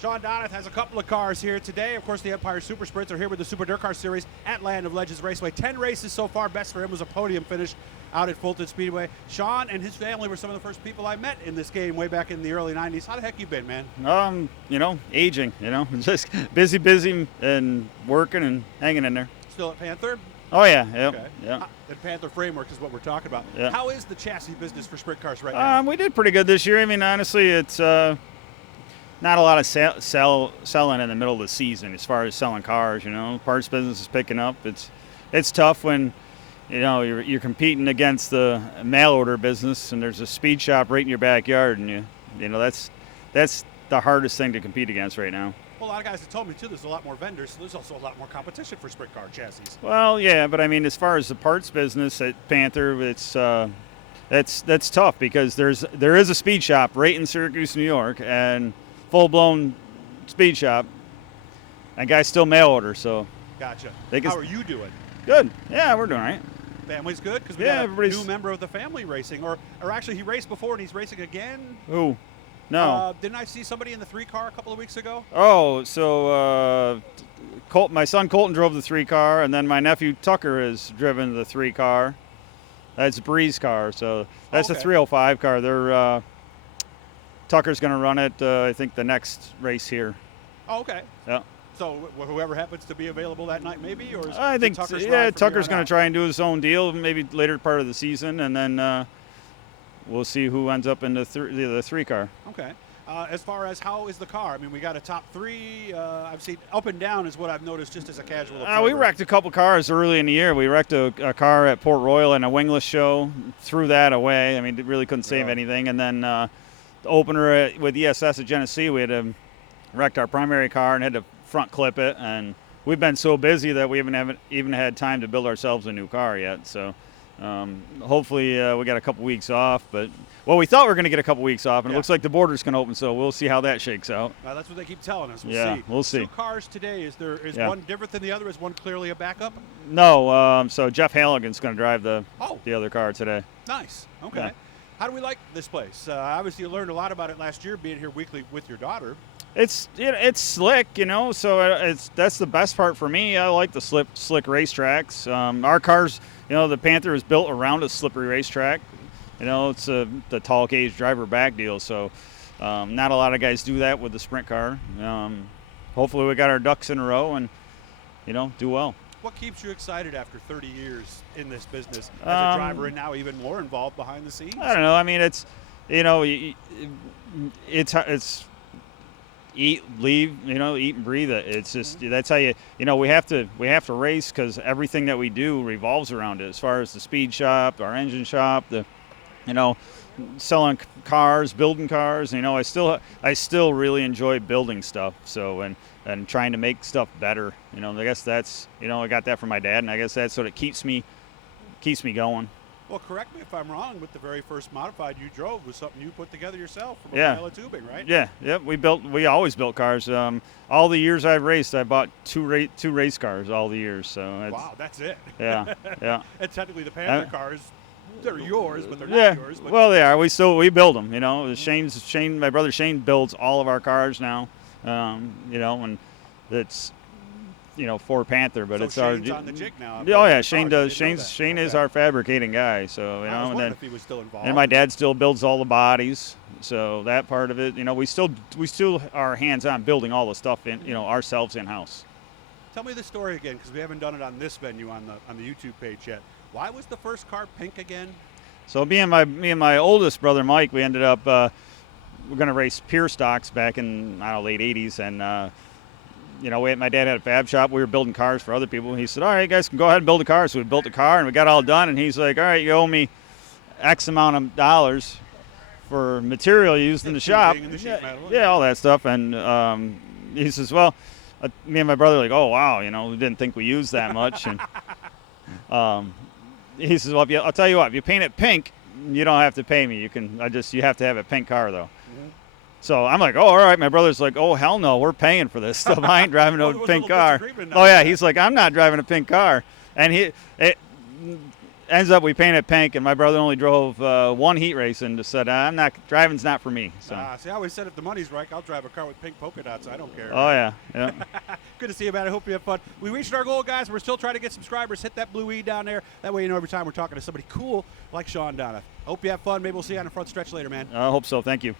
Shawn has a couple of cars here today. Of course, the Empire Super Sprints are here with the Super Dirt Car Series at Land of Legends Raceway. 10 races so far. Best for him was a podium finish out at Fulton Speedway. Shawn and his family were some of the first people I met in this game way back in the early 90s. How the heck you been, man? Aging, just busy and working and hanging in there. Still at Panther? Oh, yeah, Okay. yeah. And Panther Framework is what we're talking about. Yeah. How is the chassis business for sprint cars right now? We did pretty good this year. I mean, honestly, it's not a lot of selling in the middle of the season as far as selling cars. Parts business is picking up. It's tough when you're competing against the mail order business and there's a speed shop right in your backyard, and that's the hardest thing to compete against right now. Well, a lot of guys have told me too. There's a lot more vendors, so there's also a lot more competition for sprint car chassis. Well, yeah, but I mean, as far as the parts business at Panther, that's tough because there is a speed shop right in Syracuse, New York, and full-blown speed shop, and guys still mail order. So gotcha. How are you doing? Good. Yeah, we're doing all right. Family's good because we got a new member of the family racing, or actually he raced before and he's racing again. Who? No. Didn't I see somebody in the 3-car a couple of weeks ago? Oh, so my son Colton drove the 3-car, and then my nephew Tucker has driven the 3-car. That's Bree's car, so that's a 305 car. Tucker's going to run it, I think, the next race here. Oh, okay. Yeah. So whoever happens to be available that night, maybe, or I think Tucker's going to try and do his own deal, maybe later part of the season, and then we'll see who ends up in the 3-car. Okay. As far as how is the car? I mean, we got a top 3. I've seen up and down is what I've noticed just as a casual observer. We wrecked a couple cars early in the year. We wrecked a car at Port Royal in a wingless show, threw that away. I mean, it really couldn't save anything. And then the opener with ESS at Genesee, we had wrecked our primary car and had to front clip it. And we've been so busy that we haven't even had time to build ourselves a new car yet. So hopefully we got a couple weeks off, but we thought we were going to get a couple weeks off, and it looks like the border's going to open, so we'll see how that shakes out. That's what they keep telling us. We'll see. 2 cars today. Is one different than the other? Is one clearly a backup? No. So Jeff Halligan's going to drive the other car today. Nice. Okay. Yeah. How do we like this place? Obviously, you learned a lot about it last year, being here weekly with your daughter. It's slick, so that's the best part for me. I like the slick racetracks. Our cars, the Panther is built around a slippery racetrack. It's the tall cage driver back deal, so not a lot of guys do that with the sprint car. Hopefully we got our ducks in a row and, do well. What keeps you excited after 30 years in this business as a driver and now even more involved behind the scenes? I don't know. I mean, it's eat, leave, eat and breathe it. It's just that's how we have to race because everything that we do revolves around it. As far as the speed shop, our engine shop, selling cars, building cars. I still really enjoy building stuff. So and trying to make stuff better. I guess that's I got that from my dad, and I guess that's what it keeps me going. Well, correct me if I'm wrong, but the very first modified you drove was something you put together yourself from a pile of tubing, right? Yeah. We always built cars. All the years I've raced, I bought two race cars all the years. So wow, that's it. Yeah. And technically the Panther cars, they're yours, but they're not yours. But well, they are. We build them. Shane, my brother Shane builds all of our cars now. And it's for Panther, but so it's Shane's on the jig now. Oh yeah, Shane does. Shane is our fabricating guy. So I was wondering if he was still involved. And my dad still builds all the bodies. So that part of it, we still are hands-on building all the stuff ourselves in house. Tell me the story again, because we haven't done it on this venue on the YouTube page yet. Why was the first car pink again? So me and my oldest brother Mike, we ended up we're going to race pier stocks back in late '80s, and my dad had a fab shop. We were building cars for other people. He said, "All right, you guys can go ahead and build a car." So we built a car and we got all done. And he's like, "All right, you owe me X amount of dollars for material used in the shop." Yeah, all that stuff. And he says, "Well," me and my brother are like, "Oh wow, we didn't think we used that much." And he says, "Well, I'll tell you what, if you paint it pink, you don't have to pay me. You have to have a pink car though." Mm-hmm. So I'm like, "Oh, all right." My brother's like, "Oh, hell no, we're paying for this stuff. I ain't driving a pink car." Oh yeah, he's like, "I'm not driving a pink car." And ends up we painted pink, and my brother only drove one heat race and just said, driving's not for me. So. See, I always said if the money's right, I'll drive a car with pink polka dots. I don't care. Oh, yeah. Good to see you, man. I hope you have fun. We reached our goal, guys. We're still trying to get subscribers. Hit that blue E down there. That way you know every time we're talking to somebody cool like Shawn Donoff. Hope you have fun. Maybe we'll see you on the front stretch later, man. I hope so. Thank you.